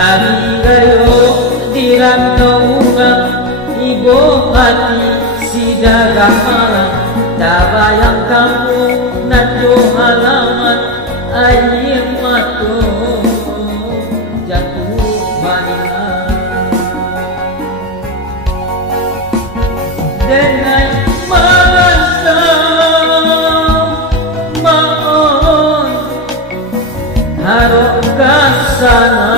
Hari gayo dirantau urang ibu hati si dagang malam tabayang kamu nanjo halaman air mata jatuh balian dengan merasa maon harap kasana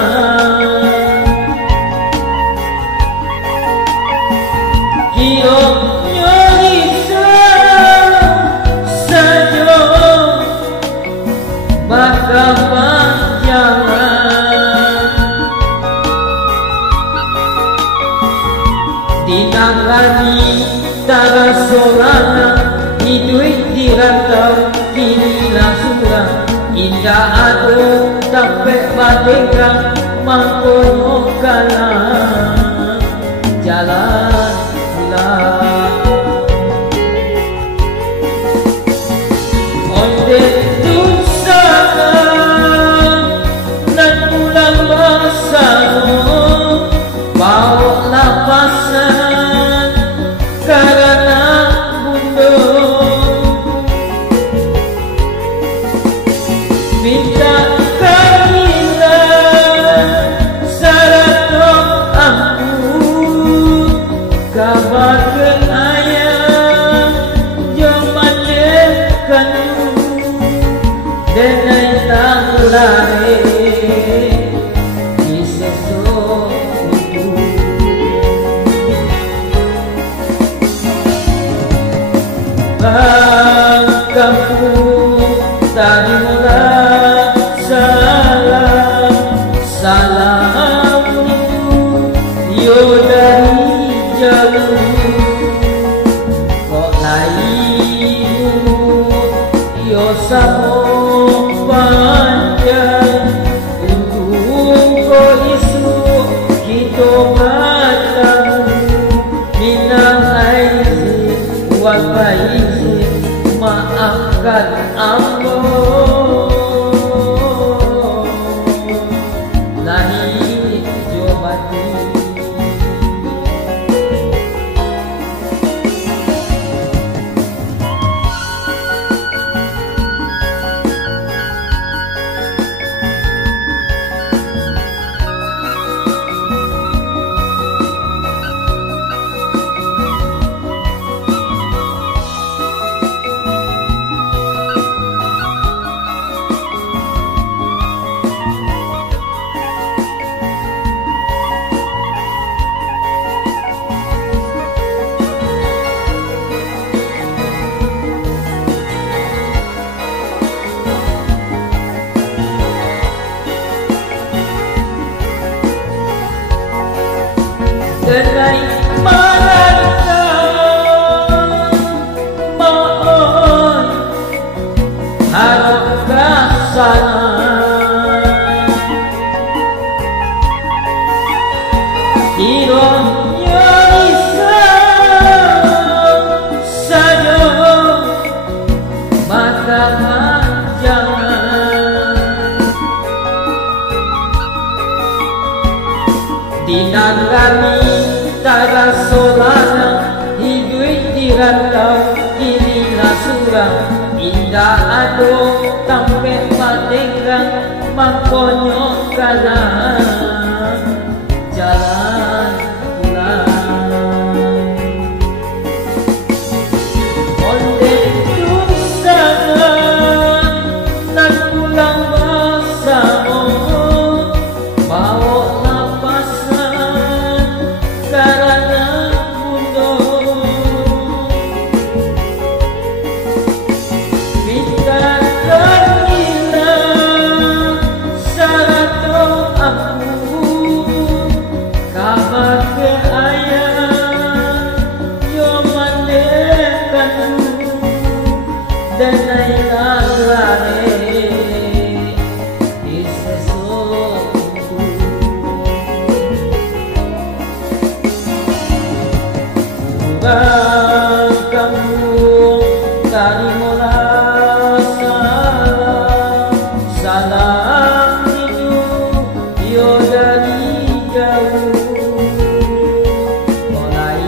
Dinangani tara sorana hidup dirantau kini langsung indah ado tapek badengkang mangkono kalah jalan pulang onde tusana dan pulang basano bawa lapasan karena bundo minta kamilah saratok ampun kabar ke ayah jaman dekan denai tanglare kampung tadi mula salam salam yo dari jauh kok lain yo sambung panjang untung kok isu kita bertemu minang aizin buat baik maafkan Allah lahir jo mati rantau inilah surang indah ado sampai patenggang makonyok kalah jalan pulang onde tungsangan nan pulang bersama bawa lapasan karena salam hidup yo dari jauh mulai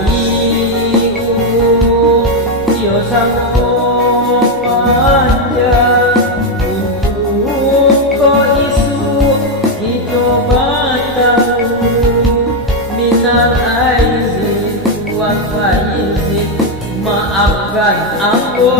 yo sanggup panjang untuk ko isu kita batang minal aizin wal faizin maafkan aku